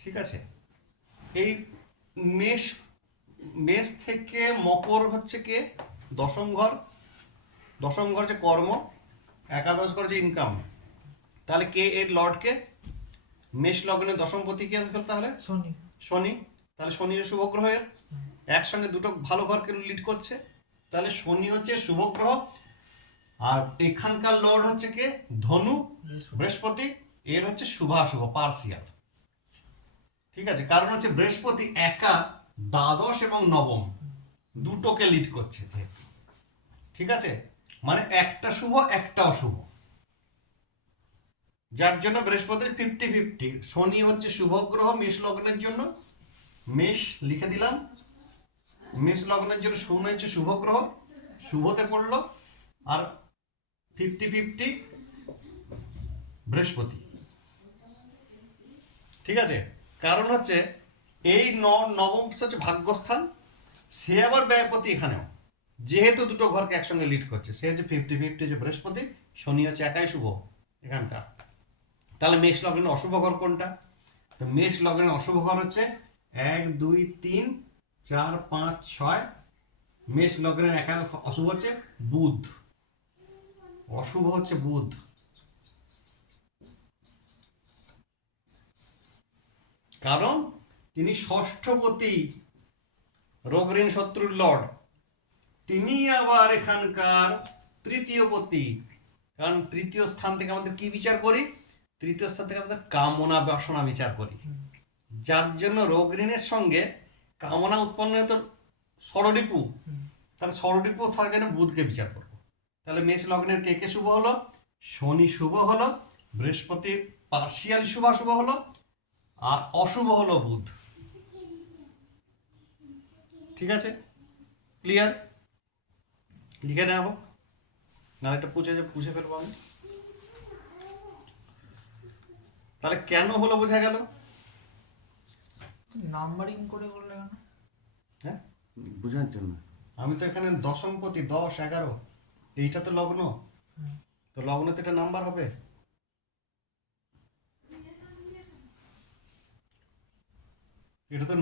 ঠিক আছে। এই মেষ মেষ থেকে মকর হচ্ছে কে দশম ঘর, দশম ঘর যে কর্ম, একাদশ ঘর যে ইনকাম। তাহলে কে এর লর্ডকে, মেষ লগ্নে দশমপতি কে হলো তাহলে? শনি। শনি। তাহলে শনি যে শুভ গ্রহ, এর একসঙ্গে দুটো ভালো ঘরকে লিড করছে। তাহলে শনি হচ্ছে শুভ গ্রহ, আর এখানকার লর্ড হচ্ছে কে ধনু, বৃহস্পতি। এর হচ্ছে শুভাশুভ পার্সিয়াল। ঠিক আছে, কারণ হচ্ছে বৃহস্পতি একা দ্বাদশ এবং নবম দুটোকে লিড করছে যেহেতু। ঠিক আছে, মানে একটা শুভ একটা অশুভ, যার জন্য বৃহস্পতি 50-50। শনি হচ্ছে শুভ গ্রহ মেষ লগ্নের জন্য, মেষ লিখে দিলাম, মেষ লগ্নের জন্য শনি হচ্ছে শুভ গ্রহ, শুভতে পড়লো। আর 50-50 বৃহস্পতি। ঠিক আছে, কারণ হচ্ছে এই নবম হচ্ছে ভাগ্যস্থান, সে আবার ব্যয়পতি এখানেও, যেহেতু দুটো ঘরকে একসঙ্গে লিড করছে, সে হচ্ছে 50-50 যে বৃহস্পতি, শনি হচ্ছে একাই শুভ এখানকার। তাহলে মেষ লগ্নের অশুভ ঘর কোনটা? তো মেষ লগ্নের অশুভ ঘর হচ্ছে 1, 2, 3, 4, 5, 6। মেষ লগ্নের একা অশুভ হচ্ছে বুধ, অশুভ হচ্ছে বুধ। কারণ তিনি ষষ্ঠপতি, রোগ ঋণ শত্রুর লর্ড, তিনি আবার এখানকার তৃতীয় পতি। কারণ তৃতীয় স্থান থেকে আমাদের কি বিচার করি? তৃতীয় স্থান থেকে আমাদের কামনা বাসনা বিচার করি, যার জন্য রোগ ঋণের সঙ্গে কামনা উৎপন্ন হতো ষড়রিপু। তাহলে ষড়রিপু থাকার জন্য বুধকে বিচার করবো। তাহলে মেষ লগ্নের কে কে শুভ হলো? শনি শুভ হলো, বৃহস্পতি পার্সিয়াল শুভ হলো, আর অশুভ হলো বুধ। ঠিক আছে, ক্লিয়ার? লিখে নেওয়া হোক, না এটা পুছে ফেলবো আমি। তাহলে কেন হলো বোঝা গেল? নাম্বারিং করে করলে কেন? হ্যাঁ, বোঝার জন্য। আমি তো এখানে দশমপতি 10, 11, এইটা তো লগ্ন, তো লগ্নতে এটা নাম্বার হবে। এটা তো